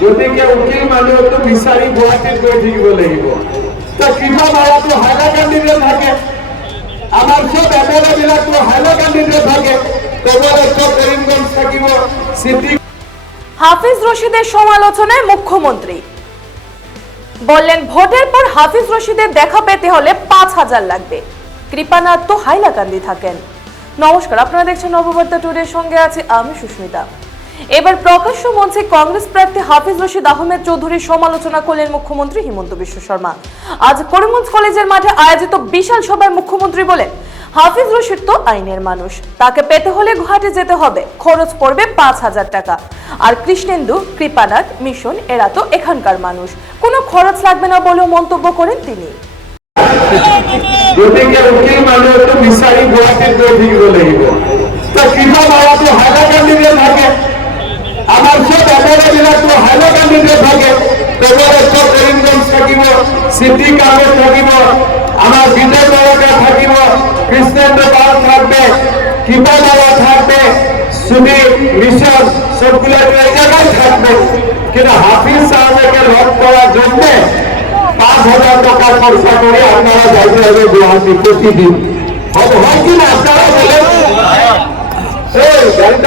গতিকে উকিল বিচাৰি গুৱাহাটীত গৈ থাকিব লাগিব তো হাইলাকান্দিতে থাকে আমাৰ চব এম এল হাইলাকান্দিতে থাকে হাফিজ রশিদের সমালোচনায় মুখ্যমন্ত্রী। বললেন, ভোটের পর হাফিজ রশিদের দেখা পেতে হলে পাঁচ হাজার লাগবে। কৃপানাথ তো হাইলাকান্দি থাকেন। নমস্কার, আপনারা দেখছেন নববার্তা টুডের সঙ্গে আছে আমি সুস্মিতা। এবার প্রকাশ্য মঞ্চে কংগ্রেস প্রার্থী হাফিজ রশিদ আহমেদ চৌধুরীর সমালোচনা করলেন মুখ্যমন্ত্রী হিমন্ত বিশ্ব শর্মা। আজ করিমগঞ্জ কলেজের মাঠে আয়োজিত বিশাল সভায় মুখ্যমন্ত্রী বলেন, হাফিজ রশিদ তো আইনের মানুষ। তাকে পেতে হলে গুয়াহাটি যেতে হবে। খরচ পড়বে পাঁচ হাজার টাকা। আর কৃষ্ণেন্দু, কৃপানাথ, মিশন, এরা তো এখানকার মানুষ। কোনো খরচ লাগবে না বলেও মন্তব্য করেন তিনি। গতিকে উকিল মানুহকতো বিচাৰি গুৱাহাটীত গৈ থাকিব লাগিব তো কিবা মাৰাটো হাইলাকান্দিতে থাকে আমাৰ চব এম এল এ বিলাকতো হাইলাকান্দিতে থাকে কবরস্থ করিমগঞ্জ থাকিব, সিটি কাগজ থাকিব, আমার বিজয় বাবাকা থাকিব, কৃষ্ণেন্দ্র পাল থাকবে, কিপা বাবা থাকবে সুদীপ মিশন, সবগুলো এই জায়গায় থাকবে। কিন্তু হাফিজ সাহেবকে আপনারা যাইতে হবে প্রতিদিন। হবে হয় কি না, আপনারা গাড়িটা